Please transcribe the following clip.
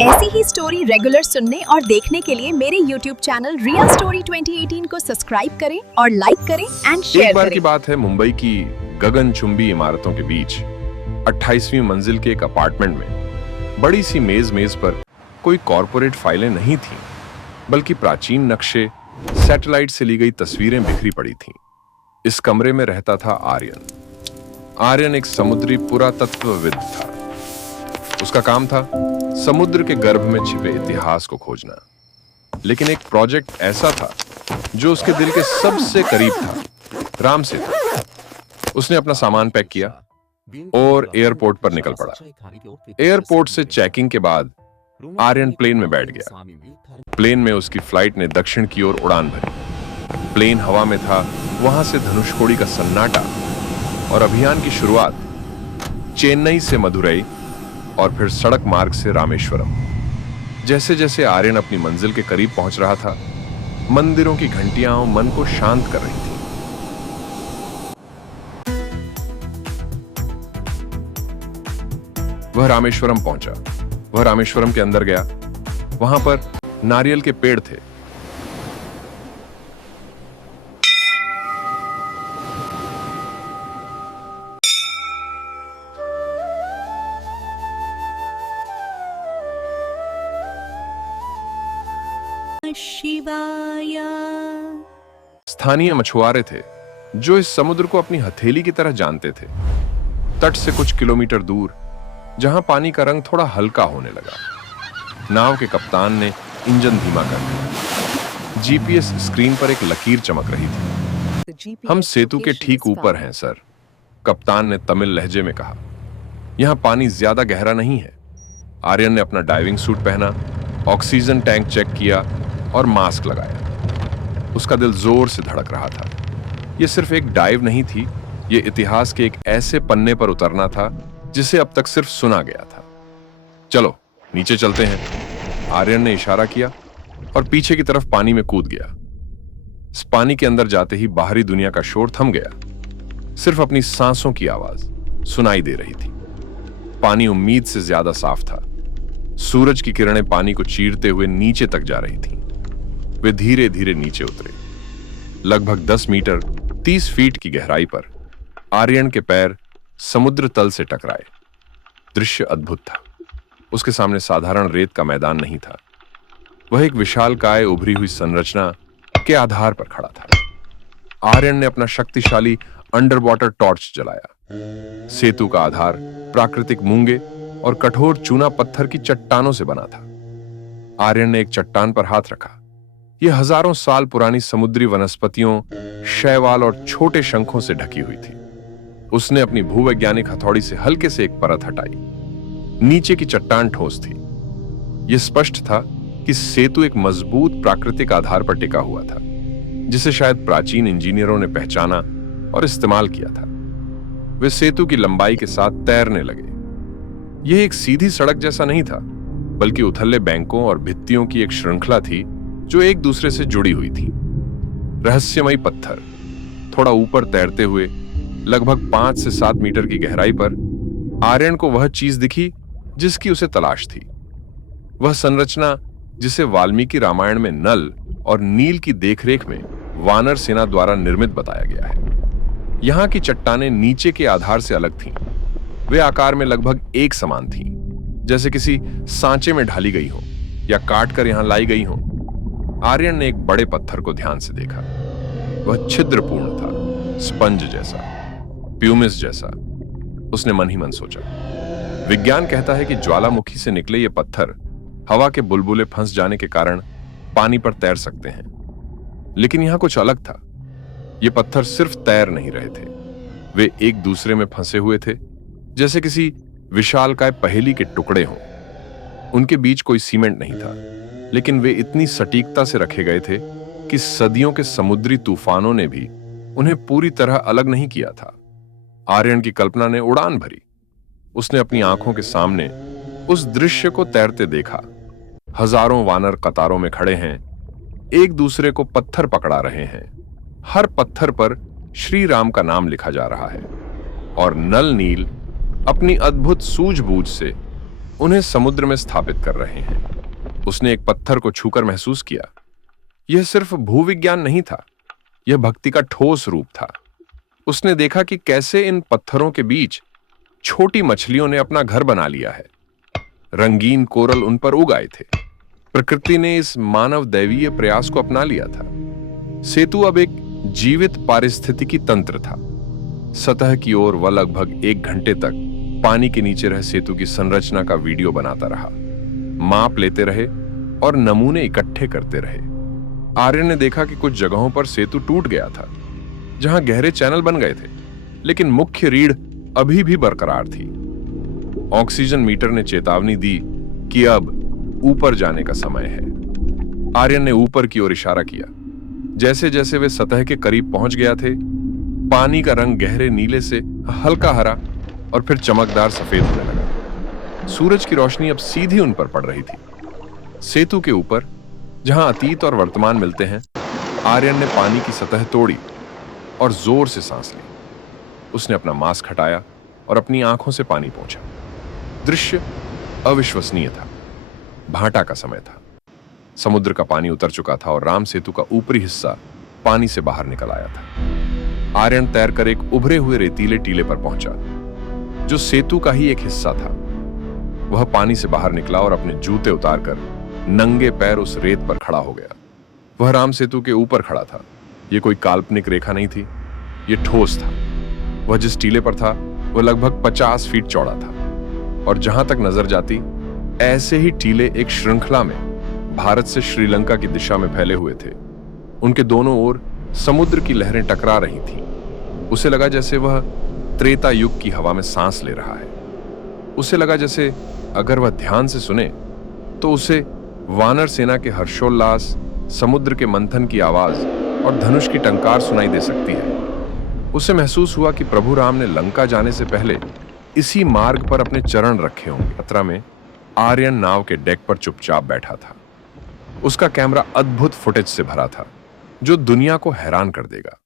ऐसी ही story regular सुनने और देखने के लिए मेरे YouTube चैनल रियल स्टोरी 2018 को सब्सक्राइब करें और लाइक करें एंड शेयर करें। एक बार की बात है, मुंबई की गगनचुंबी इमारतों के बीच 28वीं मंजिल के एक अपार्टमेंट में बड़ी सी मेज पर कोई कॉर्पोरेट फाइलें नहीं थीं, बल्कि प्राचीन नक्शे, सैटेलाइट से ली गई तस्वीरें बिखरी पड़ी थीं। इस कमरे में रहता था आर्यन। आर्यन एक समुद्री पुरातत्वविद था। उसका काम था समुद्र के गर्भ में छिपे इतिहास को खोजना। लेकिन एक प्रोजेक्ट ऐसा था जो उसके दिल के सबसे करीब था, राम सेतु। उसने अपना सामान पैक किया और एयरपोर्ट पर निकल पड़ा। एयरपोर्ट से चेकिंग के बाद आर्यन प्लेन में बैठ गया। प्लेन में उसकी फ्लाइट ने दक्षिण की ओर उड़ान भरी। प्लेन हवा में था, वहां से धनुषकोडी का सन्नाटा और अभियान की शुरुआत चेन्नई से मदुरई और फिर सड़क मार्ग से रामेश्वरम। जैसे जैसे आर्यन अपनी मंजिल के करीब पहुंच रहा था, मंदिरों की घंटियां मन को शांत कर रही थी। वह रामेश्वरम पहुंचा। वह रामेश्वरम के अंदर गया। वहां पर नारियल के पेड़ थे। शिवाय। स्थानीय मछुआरे थे जो इस समुद्र को अपनी हथेली की तरह जानते थे। तट से कुछ किलोमीटर दूर, जहां पानी का रंग थोड़ा हल्का होने लगा, नाव के कप्तान ने इंजन धीमा कर दिया। जीपीएस स्क्रीन पर एक लकीर चमक रही थी। हम सेतु के ठीक ऊपर हैं सर, कप्तान ने तमिल लहजे में कहा। यहां पानी ज्यादा गहरा नहीं है। आर्यन ने अपना डाइविंग सूट पहना, ऑक्सीजन टैंक चेक किया और मास्क लगाया। उसका दिल जोर से धड़क रहा था। यह सिर्फ एक डाइव नहीं थी, यह इतिहास के एक ऐसे पन्ने पर उतरना था जिसे अब तक सिर्फ सुना गया था। चलो नीचे चलते हैं, आर्यन ने इशारा किया और पीछे की तरफ पानी में कूद गया। इस पानी के अंदर जाते ही बाहरी दुनिया का शोर थम गया। सिर्फ अपनी सांसों की आवाज सुनाई दे रही थी। पानी उम्मीद से ज्यादा साफ था। सूरज की किरणें पानी को चीरते हुए नीचे तक जा रही थीं। वे धीरे धीरे नीचे उतरे। लगभग 10 मीटर 30 फीट की गहराई पर आर्यन के पैर समुद्र तल से टकराए। दृश्य अद्भुत था। उसके सामने साधारण रेत का मैदान नहीं था। वह एक विशालकाय उभरी हुई संरचना के आधार पर खड़ा था। आर्यन ने अपना शक्तिशाली अंडर वाटर टॉर्च जलाया। सेतु का आधार प्राकृतिक मूंगे और कठोर चूना पत्थर की चट्टानों से बना था। आर्यन ने एक चट्टान पर हाथ रखा। यह हजारों साल पुरानी समुद्री वनस्पतियों, शैवाल और छोटे शंखों से ढकी हुई थी। उसने अपनी भूवैज्ञानिक हथौड़ी से हल्के से एक परत हटाई। नीचे की चट्टान ठोस थी। यह स्पष्ट था कि सेतु एक मजबूत प्राकृतिक आधार पर टिका हुआ था, जिसे शायद प्राचीन इंजीनियरों ने पहचाना और इस्तेमाल किया था। वे सेतु की लंबाई के साथ तैरने लगे। यह एक सीधी सड़क जैसा नहीं था, बल्कि उथले बैंकों और भित्तियों की एक श्रृंखला थी जो एक दूसरे से जुड़ी हुई थी। रहस्यमयी पत्थर थोड़ा ऊपर तैरते हुए लगभग 5 से 7 मीटर की गहराई पर आर्यन को वह चीज दिखी जिसकी उसे तलाश थी। वह संरचना जिसे वाल्मीकि रामायण में नल और नील की देखरेख में वानर सेना द्वारा निर्मित बताया गया है। यहां की चट्टानें नीचे के आधार से अलग थीं। वे आकार में लगभग एक समान थीं, जैसे किसी सांचे में ढाली गई हो या काट कर यहां लाई गई हो। आर्यन ने एक बड़े पत्थर को ध्यान से देखा। वह छिद्रपूर्ण था, स्पंज जैसा, प्यूमिस जैसा। उसने मन ही मन सोचा, विज्ञान कहता है कि ज्वालामुखी से निकले ये पत्थर हवा के बुलबुले फंस जाने के कारण पानी पर तैर सकते हैं। लेकिन यहां कुछ अलग था। ये पत्थर सिर्फ तैर नहीं रहे थे, वे एक दूसरे में फंसे हुए थे, जैसे किसी विशालकाय पहेली के टुकड़े हों। उनके बीच कोई सीमेंट नहीं था, लेकिन वे इतनी सटीकता से रखे गए थे कि सदियों के समुद्री तूफानों ने भी उन्हें पूरी तरह अलग नहीं किया था। आर्यन की कल्पना ने उड़ान भरी। उसने अपनी आंखों के सामने उस दृश्य को तैरते देखा। हजारों वानर कतारों में खड़े हैं, एक दूसरे को पत्थर पकड़ा रहे हैं। हर पत्थर पर श्री राम का नाम लिखा जा रहा है और नल नील अपनी अद्भुत सूझबूझ से उन्हें समुद्र में स्थापित कर रहे हैं। उसने एक पत्थर को छूकर महसूस किया। यह सिर्फ भूविज्ञान नहीं था, यह भक्ति का ठोस रूप था। उसने देखा कि कैसे इन पत्थरों के बीच छोटी मछलियों ने अपना घर बना लिया है। रंगीन कोरल उन पर उग आए थे। प्रकृति ने इस मानव दैवीय प्रयास को अपना लिया था। सेतु अब एक जीवित पारिस्थितिकी तंत्र था। सतह की ओर वह लगभग 1 घंटे तक पानी के नीचे रह सेतु की संरचना का वीडियो बनाता रहा, माप लेते रहे और नमूने इकट्ठे करते रहे। आर्यन ने देखा कि कुछ जगहों पर सेतु टूट गया था, जहां गहरे चैनल बन गए थे, लेकिन मुख्य रीढ़ अभी भी बरकरार थी। ऑक्सीजन मीटर ने चेतावनी दी कि अब ऊपर जाने का समय है। आर्यन ने ऊपर की ओर इशारा किया। जैसे जैसे वे सतह के करीब पहुंच गया थे, पानी का रंग गहरे नीले से हल्का हरा और फिर चमकदार सफेद होने लगा। सूरज की रोशनी अब सीधी उन पर पड़ रही थी। सेतु के ऊपर, जहां अतीत और वर्तमान मिलते हैं, आर्यन ने पानी की सतह तोड़ी और जोर से सांस ली। उसने अपना मास्क हटाया और अपनी आंखों से पानी पोंछा। दृश्य अविश्वसनीय था। भाटा का समय था। समुद्र का पानी उतर चुका था और राम सेतु का ऊपरी हिस्सा पानी से बाहर निकल आया था। आर्यन तैरकर एक उभरे हुए रेतीले टीले पर पहुंचा, जो सेतु का ही एक हिस्सा था। वह पानी से बाहर निकला और अपने जूते उतारकर नंगे पैर उस रेत पर खड़ा हो गया। वह राम सेतु के ऊपर खड़ा था। यह कोई काल्पनिक रेखा नहीं थी, यह ठोस था। वह जिस टीले पर था, वह लगभग 50 फीट चौड़ा था और जहां तक नजर जाती, ऐसे ही टीले एक श्रृंखला में भारत से श्रीलंका की दिशा में फैले हुए थे। उनके दोनों ओर समुद्र की लहरें टकरा रही थीं। उसे लगा जैसे वह त्रेता युग की हवा में सांस ले रहा है। उसे लगा जैसे अगर वह ध्यान से सुने तो उसे वानर सेना के हर्षोल्लास, समुद्र के मंथन की आवाज और धनुष की टंकार सुनाई दे सकती है। उसे महसूस हुआ कि प्रभु राम ने लंका जाने से पहले इसी मार्ग पर अपने चरण रखे होंगे। यात्रा में आर्यन नाव के डेक पर चुपचाप बैठा था। उसका कैमरा अद्भुत फुटेज से भरा था, जो दुनिया को हैरान कर देगा।